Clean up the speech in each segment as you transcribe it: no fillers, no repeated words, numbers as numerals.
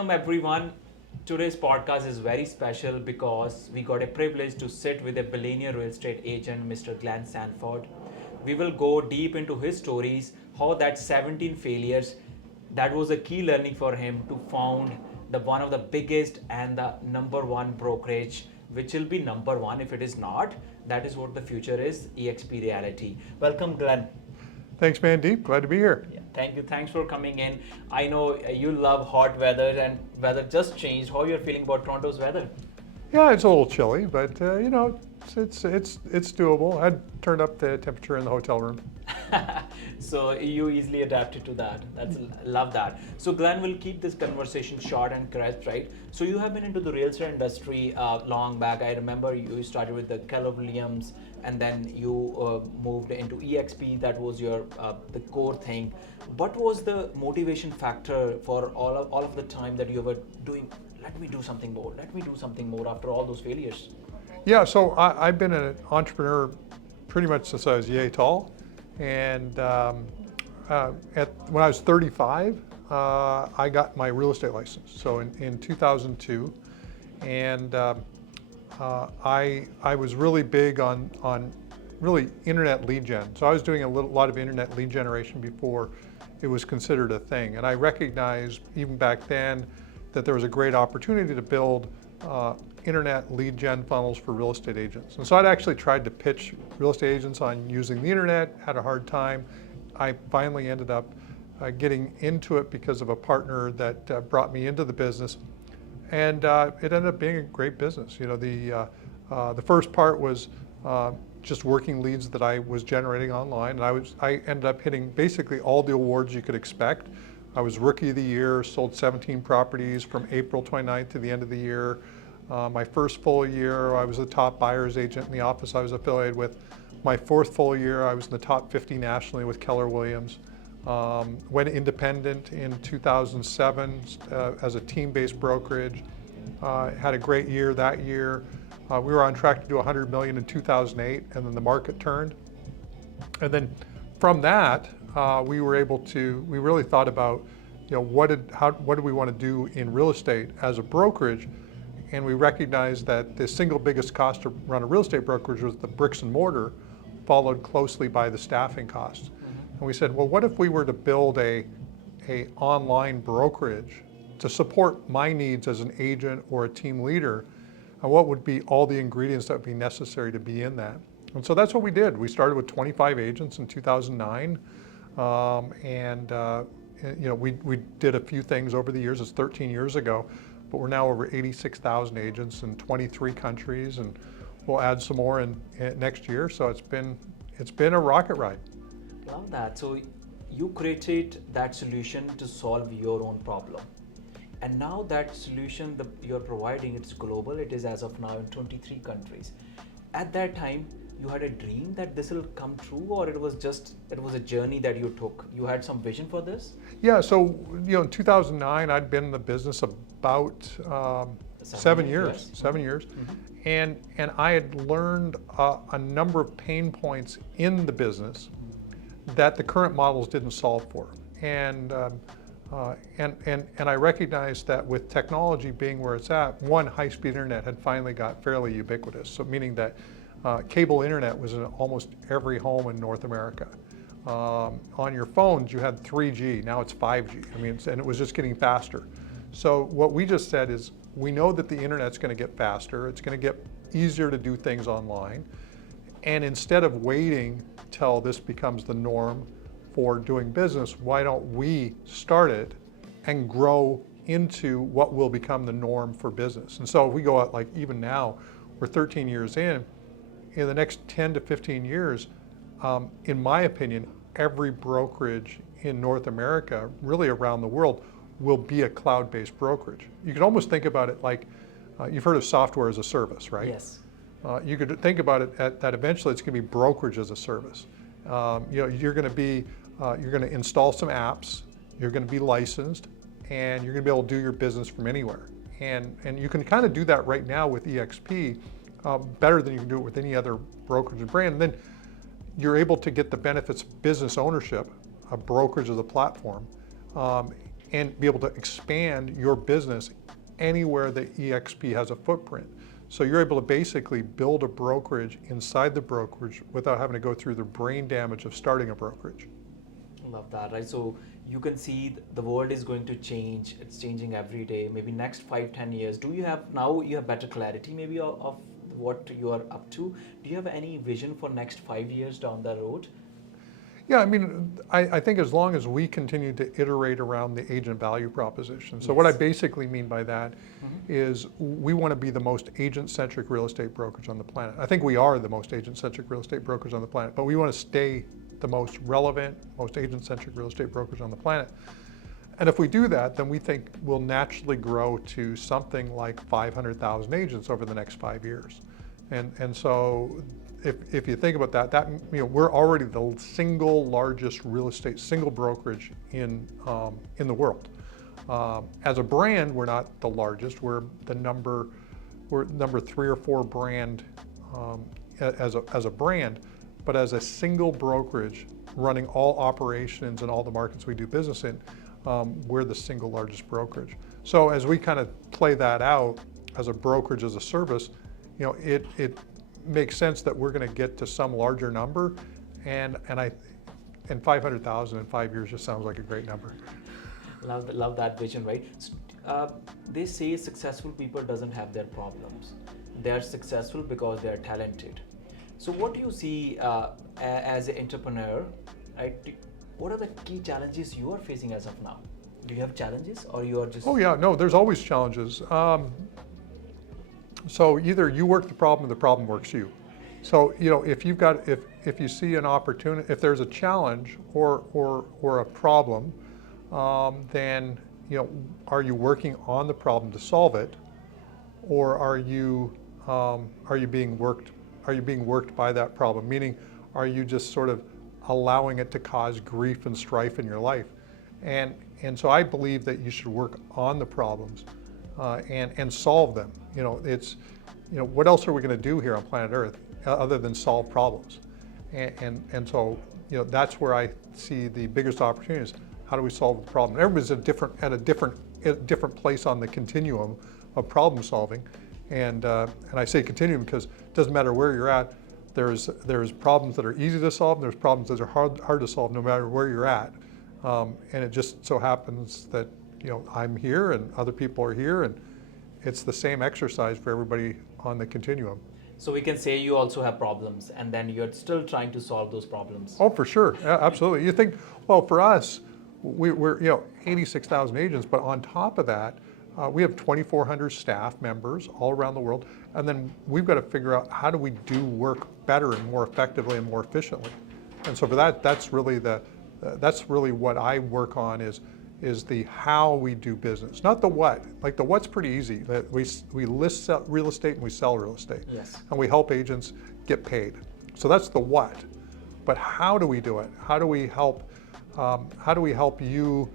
Welcome everyone. Today's podcast is very special because we got a privilege to sit with a billionaire real estate agent, Mr. Glenn Sanford. We will go deep into his stories, how that 17 failures, that was a key learning for him to found the one of the biggest and the number one brokerage, which will be number one if it is not. That is what the future is, EXP Reality. Welcome, Glenn. Thanks, Mandeep. Glad to be here. Yeah, thank you. Thanks for coming in. I know you love hot weather and weather just changed. How you're feeling about Toronto's weather? Yeah, it's a little chilly, but it's doable. I'd turned up the temperature in the hotel room. So you easily adapted to that. Love that. So Glenn will keep this conversation short and crisp, right? So you have been into the real estate industry long back. I remember you started with the Keller Williams, and then you moved into EXP. That was your the core thing. What was the motivation factor for all of the time that you were doing? Let me do something more. Let me do something more after all those failures. Yeah, so I've been an entrepreneur pretty much since I was yay tall. And when I was 35, I got my real estate license. So in 2002, and I was really big on really internet lead gen. So I was doing a lot of internet lead generation before it was considered a thing. And I recognized even back then that there was a great opportunity to build internet lead gen funnels for real estate agents. And so I'd actually tried to pitch real estate agents on using the internet, had a hard time. I finally ended up getting into it because of a partner that brought me into the business. And it ended up being a great business. You know, the first part was just working leads that I was generating online. And I ended up hitting basically all the awards you could expect. I was Rookie of the Year, sold 17 properties from April 29th to the end of the year. My first full year, I was the top buyer's agent in the office I was affiliated with. My fourth full year, I was in the top 50 nationally with Keller Williams. Went independent in 2007 as a team-based brokerage. Had a great year that year. We were on track to do 100 million in 2008, and then the market turned. And then from that, we really thought about, you know, what do we want to do in real estate as a brokerage? And we recognized that the single biggest cost to run a real estate brokerage was the bricks and mortar, followed closely by the staffing costs. Mm-hmm. And we said, well, what if we were to build a online brokerage to support my needs as an agent or a team leader? And what would be all the ingredients that would be necessary to be in that? And so that's what we did. We started with 25 agents in 2009. We did a few things over the years. It's 13 years ago. But we're now over 86,000 agents in 23 countries, and we'll add some more in next year. So it's been a rocket ride. Love that. So you created that solution to solve your own problem, and now that solution that you're providing, it's global. It is as of now in 23 countries. At that time, you had a dream that this will come true, or it was a journey that you took? You had some vision for this? Yeah, so in 2009, I'd been in the business about 7 years. 7 years. Mm-hmm. And I had learned a number of pain points in the business that the current models didn't solve for. And I recognized that with technology being where it's at, high-speed internet had finally got fairly ubiquitous. So meaning that cable internet was in almost every home in North America. On your phones, you had 3G, now it's 5G. And it was just getting faster. So what we just said is, we know that the internet's going to get faster, it's going to get easier to do things online, and instead of waiting till this becomes the norm for doing business, why don't we start it and grow into what will become the norm for business? And so if we go out, like even now, we're 13 years in the next 10 to 15 years, in my opinion, every brokerage in North America, really around the world, will be a cloud-based brokerage. You could almost think about it like, you've heard of software as a service, right? Yes. You could think about it that eventually it's going to be brokerage as a service. You're going to install some apps, you're going to be licensed, and you're going to be able to do your business from anywhere. And you can kind of do that right now with EXP better than you can do it with any other brokerage brand. And then you're able to get the benefits of business ownership, a brokerage as a platform, and be able to expand your business anywhere that EXP has a footprint. So you're able to basically build a brokerage inside the brokerage without having to go through the brain damage of starting a brokerage. Love that, right? So you can see the world is going to change. It's changing every day. Maybe next 5-10 years. Do you have now? You have better clarity maybe of what you are up to. Do you have any vision for next 5 years down the road? Yeah, I mean, I think as long as we continue to iterate around the agent value proposition. So what I basically mean by that is we want to be the most agent-centric real estate brokerage on the planet. I think we are the most agent-centric real estate brokerage on the planet, but we want to stay the most relevant, most agent-centric real estate brokerage on the planet. And if we do that, then we think we'll naturally grow to something like 500,000 agents over the next 5 years. And so if you think about that, we're already the single largest real estate, single brokerage in the world. As a brand, we're not the largest. We're number 3 or 4 brand as a brand, but as a single brokerage running all operations in all the markets we do business in, we're the single largest brokerage. So as we kind of play that out as a brokerage as a service, it makes sense that we're going to get to some larger number, and 500,000 in 5 years just sounds like a great number. Love that vision, right? So, they say successful people doesn't have their problems. They are successful because they are talented. So what do you see as an entrepreneur, right? What are the key challenges you are facing as of now? Do you have challenges, or you are just? Oh yeah, no, there's always challenges. So either you work the problem or the problem works you. So if you see an opportunity, if there's a challenge or a problem, then are you working on the problem to solve it, or are you being worked by that problem? Meaning, are you just sort of allowing it to cause grief and strife in your life? And so I believe that you should work on the problems and solve them. What else are we going to do here on planet Earth other than solve problems? And so that's where I see the biggest opportunities. How do we solve the problem? Everybody's at a different place on the continuum of problem solving, and I say continuum because it doesn't matter where you're at. There's problems that are easy to solve, and there's problems that are hard to solve no matter where you're at. And it just so happens that I'm here and other people are here, and it's the same exercise for everybody on the continuum. So we can say you also have problems, and then you're still trying to solve those problems. Oh, for sure, yeah, absolutely. You think, well, for us, we're 86,000 agents, but on top of that, we have 2,400 staff members all around the world, and then we've got to figure out how do we do work better and more effectively and more efficiently. And so for that, that's really what I work on is the how we do business, not the what. Like the what's pretty easy. We list real estate and we sell real estate. Yes. And we help agents get paid. So that's the what. But how do we do it? How do we help you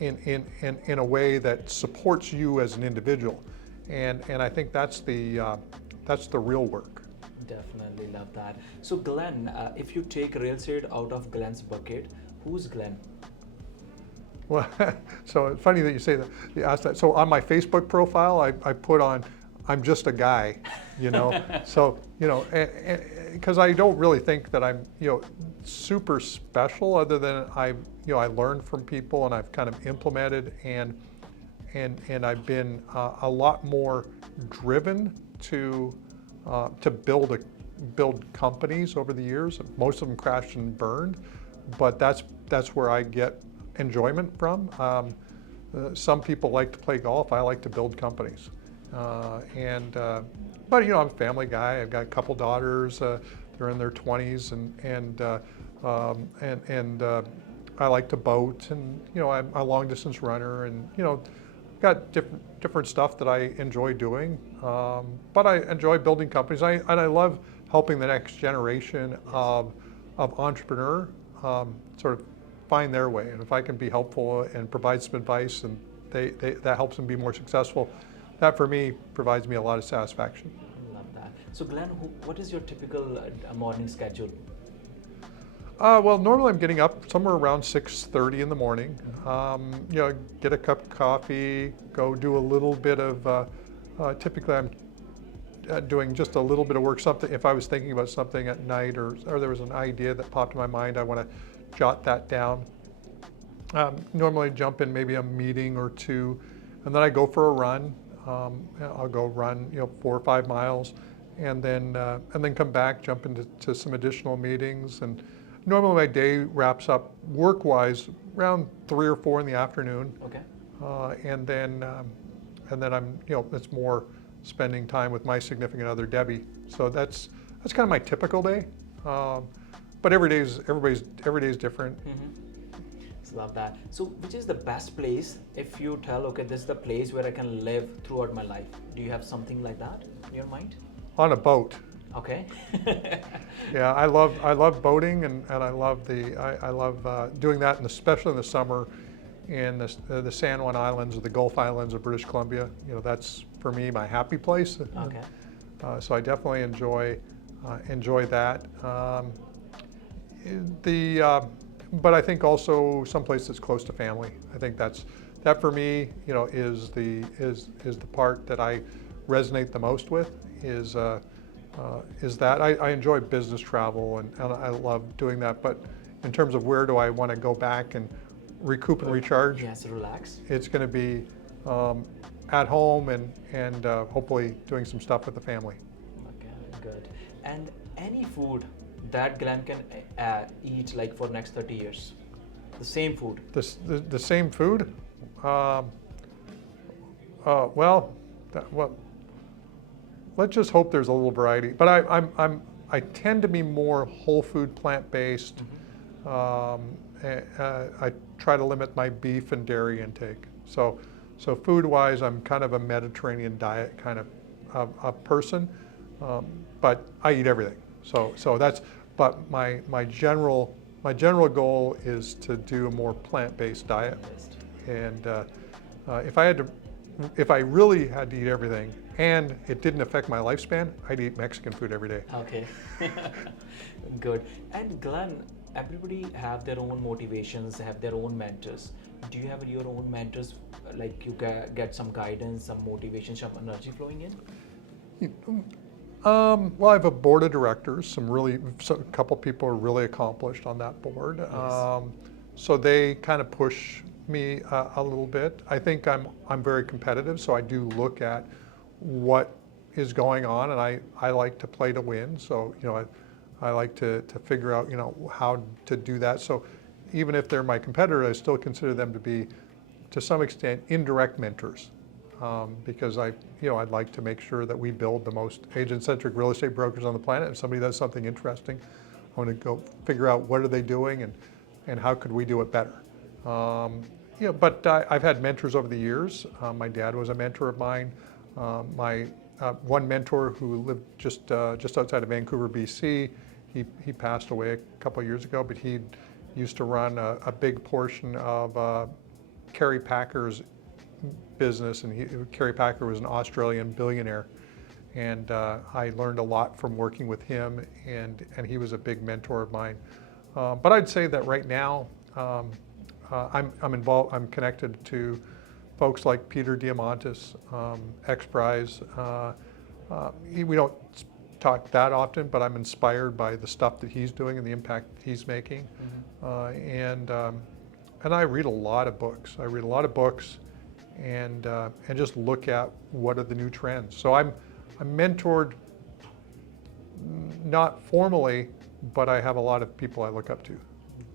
in a way that supports you as an individual? And I think that's the real work. Definitely love that. So Glenn, if you take real estate out of Glenn's bucket, who's Glenn? Well, so it's funny that you say that. You asked that. So on my Facebook profile, I put on, I'm just a guy, So because I don't really think that I'm super special, other than I learned from people and I've kind of implemented and I've been a lot more driven to build companies over the years. Most of them crashed and burned, but that's where I get enjoyment from. Some people like to play golf. I like to build companies. But I'm a family guy. I've got a couple daughters. They're in their 20s, and I like to boat, and I'm a long distance runner, and got different stuff that I enjoy doing. But I enjoy building companies. And I love helping the next generation of entrepreneur sort of find their way. And if I can be helpful and provide some advice, and that helps them be more successful, that for me provides me a lot of satisfaction. Love that. So Glenn, what is your typical morning schedule? Well, normally I'm getting up somewhere around 6:30 in the morning. Get a cup of coffee, go do a little bit of. Typically, I'm doing just a little bit of work. Something if I was thinking about something at night, or there was an idea that popped in my mind, I want to jot that down. Normally, jump in maybe a meeting or two, and then I go for a run. I'll go run, 4 or 5 miles, and then come back, jump into some additional meetings, and normally my day wraps up work-wise around 3 or 4 in the afternoon, Okay. and then I'm, it's more spending time with my significant other, Debbie. So that's kind of my typical day, but every day is different. Love that. So which is the best place if you tell, okay, this is the place where I can live throughout my life? Do you have something like that in your mind? On a boat. Okay. Yeah, I love boating, and I love doing that, and especially in the summer in the San Juan Islands or the Gulf Islands of British Columbia. You know, that's for me my happy place. Okay. So I definitely enjoy that. But I think also someplace that's close to family. I think that for me, is the part that I resonate the most with. Is that I enjoy business travel, and I love doing that. But in terms of where do I want to go back and recoup and recharge, Yes, relax. it's going to be at home and hopefully doing some stuff with the family. Okay, good. And any food that Glenn can eat like for next 30 years? The same food. The same food? Well, let's just hope there's a little variety. But I tend to be more whole food, plant-based. I try to limit my beef and dairy intake. So food-wise, I'm kind of a Mediterranean diet kind of a person, but I eat everything. But my general goal is to do a more plant-based diet. And if I really had to eat everything and it didn't affect my lifespan, I'd eat Mexican food every day. Okay. Good. And Glenn, everybody have their own motivations, have their own mentors. Do you have your own mentors? Like you get some guidance, some motivation, some energy flowing in? Well, I have a board of directors. A couple people are really accomplished on that board. Yes. So they kind of push me a little bit. I think I'm very competitive, so I do look at what is going on, and I like to play to win. So I like to figure out how to do that. So even if they're my competitor, I still consider them to be, to some extent, indirect mentors. Because I'd like to make sure that we build the most agent-centric real estate brokers on the planet. If somebody does something interesting, I want to go figure out what are they doing and how could we do it better. But I've had mentors over the years. My dad was a mentor of mine. My one mentor who lived just outside of Vancouver, BC, he passed away a couple of years ago, but he used to run a big portion of Kerry Packer's business, and Kerry Packer was an Australian billionaire, and I learned a lot from working with him, and he was a big mentor of mine. But I'd say that right now I'm involved. I'm connected to folks like Peter Diamantis, XPRIZE. We don't talk that often, but I'm inspired by the stuff that he's doing and the impact that he's making. And I read a lot of books. And just look at what are the new trends. So I'm mentored, not formally, but I have a lot of people I look up to.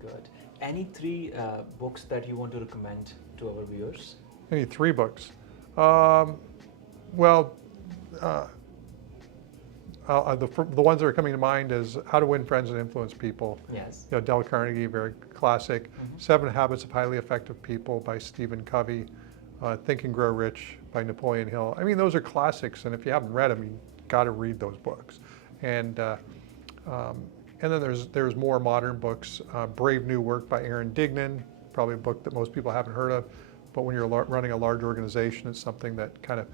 Good. Any 3 books that you want to recommend to our viewers? Any 3 books? The ones that are coming to mind is How to Win Friends and Influence People. Yes. Dale Carnegie, very classic. 7 Habits of Highly Effective People by Stephen Covey. Think and Grow Rich by Napoleon Hill. I mean, those are classics, and if you haven't read them, you've got to read those books. And then there's more modern books. Brave New Work by Aaron Dignan, probably a book that most people haven't heard of, but when you're running a large organization, it's something that kind of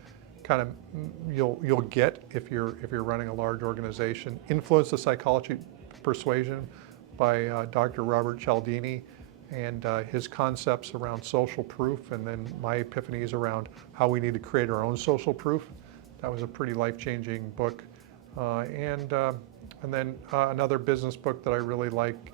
you'll get if you're running a large organization. Influence the Psychology of Persuasion by Dr. Robert Cialdini, and his concepts around social proof, and then my epiphanies around how we need to create our own social proof. That was a pretty life-changing book. And then another business book that I really like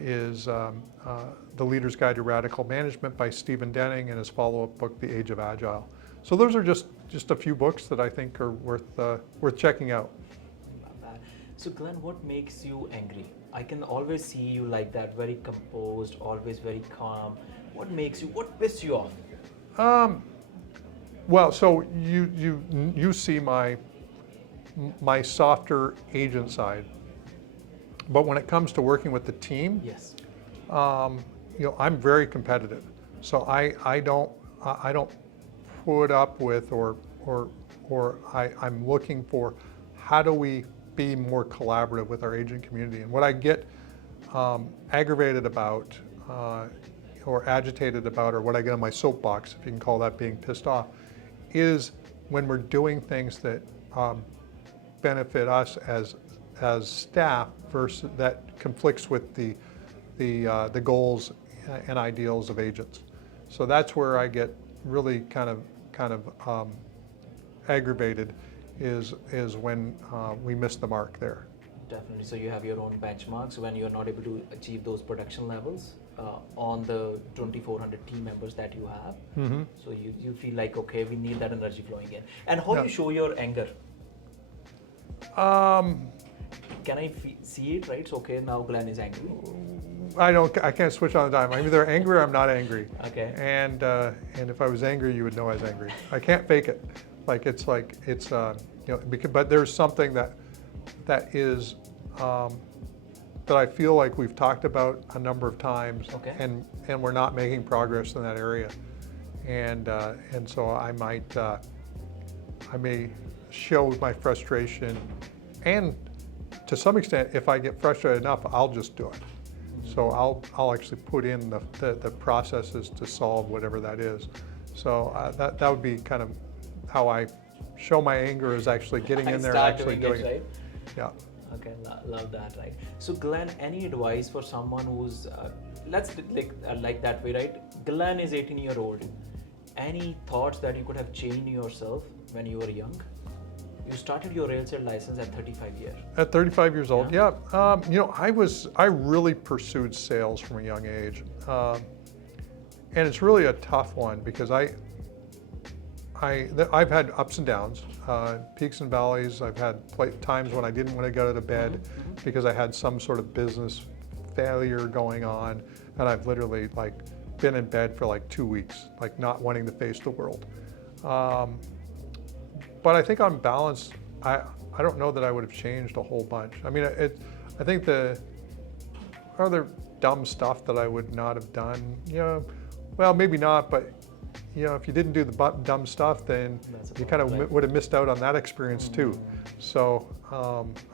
is The Leader's Guide to Radical Management by Stephen Denning, and his follow-up book, The Age of Agile. So those are just a few books that I think are worth checking out. So Glenn, what makes you angry? I can always see you like that, very composed, always very calm. What pisses you off? Well, so you see my softer agent side, but when it comes to working with the team, Yes. I'm very competitive. So I don't put up with or I'm looking for how do we be more collaborative with our agent community. And what I get aggravated about or agitated about, or what I get on my soapbox, if you can call that being pissed off, is when we're doing things that benefit us as staff versus that conflicts with the goals and ideals of agents. So that's where I get really kind of aggravated is when we miss the mark there. Definitely. So you have your own benchmarks when you're not able to achieve those production levels on the 2,400 team members that you have. Mm-hmm. So you feel like, okay, we need that energy flowing in. And how Yeah. you show your anger? Can I see it, right? So, okay, now Glenn is angry. I can't switch on the dime. I'm either angry or I'm not angry. Okay. And if I was angry, you would know I was angry. I can't fake it. But there's something that is that I feel like we've talked about a number of times, Okay. and we're not making progress in that area. And so I may show my frustration, and to some extent, if I get frustrated enough, I'll just do it. So I'll actually put in the processes to solve whatever that is. So that would be kind of how I show my anger, is actually getting in there and actually doing it. Right? Yeah. Okay, love that, right? So Glenn, any advice for someone who's, let's like that way, right? Glenn is 18-year-old. Any thoughts that you could have changed yourself when you were young? You started your real estate license at 35 years. At 35 years old, Yeah. yeah. I really pursued sales from a young age. And it's really a tough one because I've had ups and downs, peaks and valleys. I've had times when I didn't want to go to bed because I had some sort of business failure going on, and I've literally been in bed for 2 weeks, not wanting to face the world. But I think on balance, I don't know that I would have changed a whole bunch. I mean, I think the other dumb stuff that I would not have done, well, maybe not, but if you didn't do the dumb stuff, then you kind of would have missed out on that experience too. So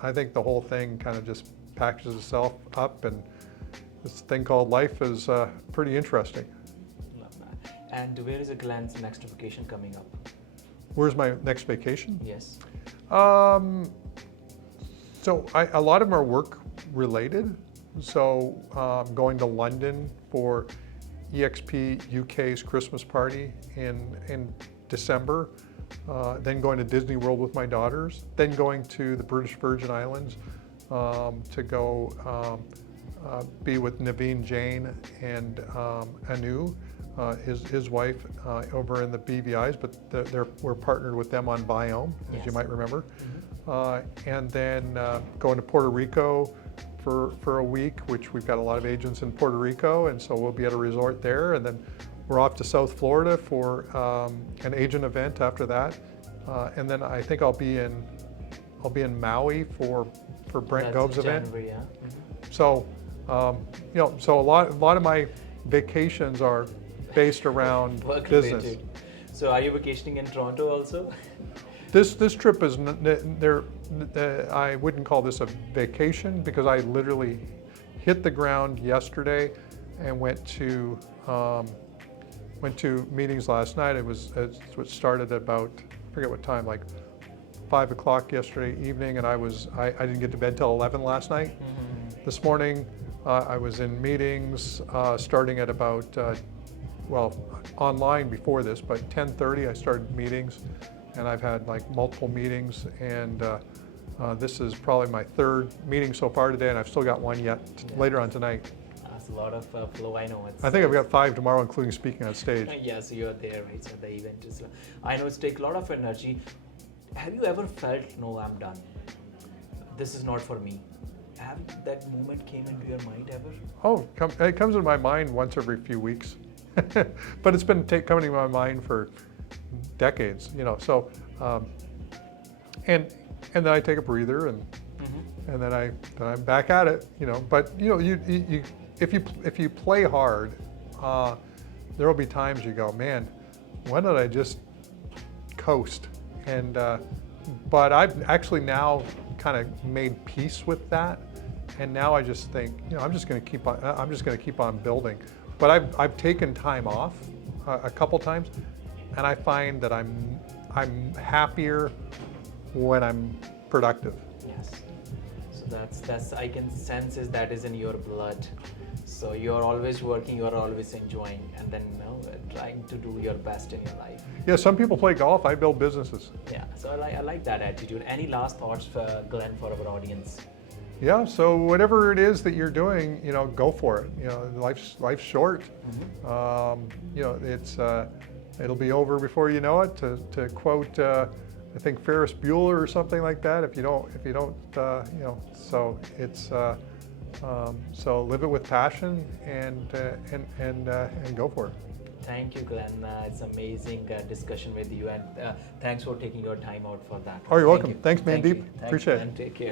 I think the whole thing kind of just packages itself up, and this thing called life is pretty interesting. Love that. And where is Glenn's next vacation coming up? Where's my next vacation? Yes. So a lot of them are work related. So I'm going to London for EXP UK's Christmas party in December, then going to Disney World with my daughters, then going to the British Virgin Islands to go be with Naveen Jain and Anu, his wife, over in the BVIs, but we're partnered with them on Biome, as Yes. you might remember. And then going to Puerto Rico for a week, which we've got a lot of agents in Puerto Rico, and so we'll be at a resort there, and then we're off to South Florida for an agent event after that, and then I think I'll be in Maui for Brent That's Gove's in event. January, yeah. So so a lot of my vacations are based around Work business. related. So are you vacationing in Toronto also? This trip is I wouldn't call this a vacation because I literally hit the ground yesterday and went to meetings last night. It started about, I forget what time, 5 o'clock yesterday evening, and I didn't get to bed till 11 last night. This morning I was in meetings starting at about, well, online before this, but 10:30 I started meetings, and I've had like multiple meetings, and this is probably my third meeting so far today, and I've still got one yet later on tonight. That's a lot of flow, I know. I think I've got 5 tomorrow, including speaking on stage. Yes, you're there, right? So the event is, I know it's take a lot of energy. Have you ever felt, no, I'm done? This is not for me. Have that moment came into your mind ever? Oh, it comes into my mind once every few weeks, but it's been coming to my mind for decades, you know. So, and then I take a breather, and and then I'm back at it, you know. But you know, if you play hard, there will be times you go, man, when did I just coast? And but I've actually now kind of made peace with that, and now I just think, you know, I'm just going to keep on building. But I've taken time off a couple times, and I find that I'm happier when I'm productive. Yes. So that's I can sense that is in your blood. So you're always working, you're always enjoying, and then trying to do your best in your life. Yeah, some people play golf. I build businesses. Yeah. So I like that attitude. Any last thoughts, Glenn, for our audience? Yeah. So whatever it is that you're doing, you know, go for it. You know, life's short. You know, it'll be over before you know it. To quote, I think Ferris Bueller or something like that. If you don't, you know. So it's so live it with passion and go for it. Thank you, Glenn. It's amazing discussion with you, and thanks for taking your time out for that. Oh, you're Thank welcome. you. Thanks, Thank Mandeep. you. Thank Appreciate you, it. and take care.